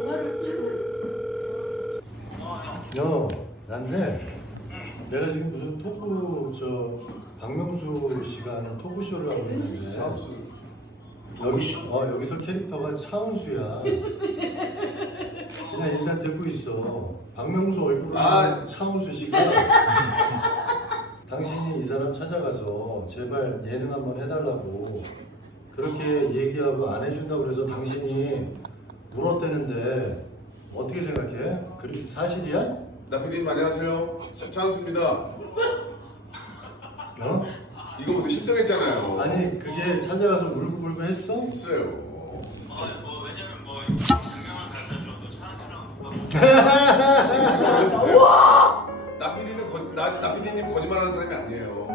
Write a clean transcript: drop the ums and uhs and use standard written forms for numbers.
전화를 지금. 난데 내가 지금 무슨 박명수 씨가 하는 토크쇼를 하고 있는데 여기서 캐릭터가 차은수야. 그냥 일단 듣고 있어. 박명수 얼굴로 차은수 씨가 당신이 이 사람 찾아가서 제발 예능 한번 해달라고 그렇게 얘기하고 안 해준다고 그래서 당신이 물었대는데 어떻게 생각해? 그게 사실이야? 나피디님 안녕하세요. 차은수입니다. 어? 이거 무슨 신청했잖아요. 아니 그게 찾아가서 울고불고 했어? 있어요. 왜냐면 강명을 갖다 줘도 차은수랑 나피디님 거짓말하는 사람이 아니에요.